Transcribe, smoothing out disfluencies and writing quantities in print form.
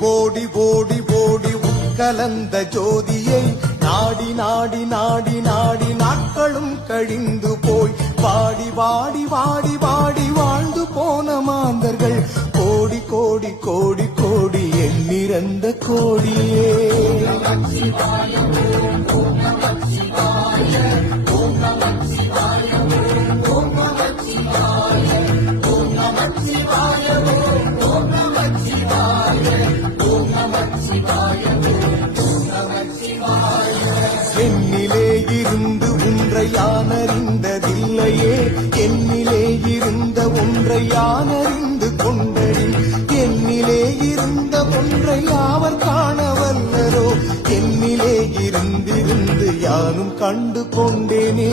ஓடி ஓடி ஓடி உட்கலந்த ஜோதியை நாடி நாடி நாடி நாடி நாட்களும் கழிந்து போய் வாடி வாடி வாடி வாடி வாழ்ந்து போன மாந்தர்கள் கோடி கோடி கோடி கோடி எண்ணிறந்த கோடியே. என்னிலே இருந்து ஒன்றை யானறிந்ததில்லையே, என்னிலே இருந்த ஒன்றை யானறிந்து கொண்டடி, என்னிலே இருந்த ஒன்றை யாவர் காணவல்லரோ, என்னிலே இருந்திருந்து யானும் கண்டு கொண்டேனே.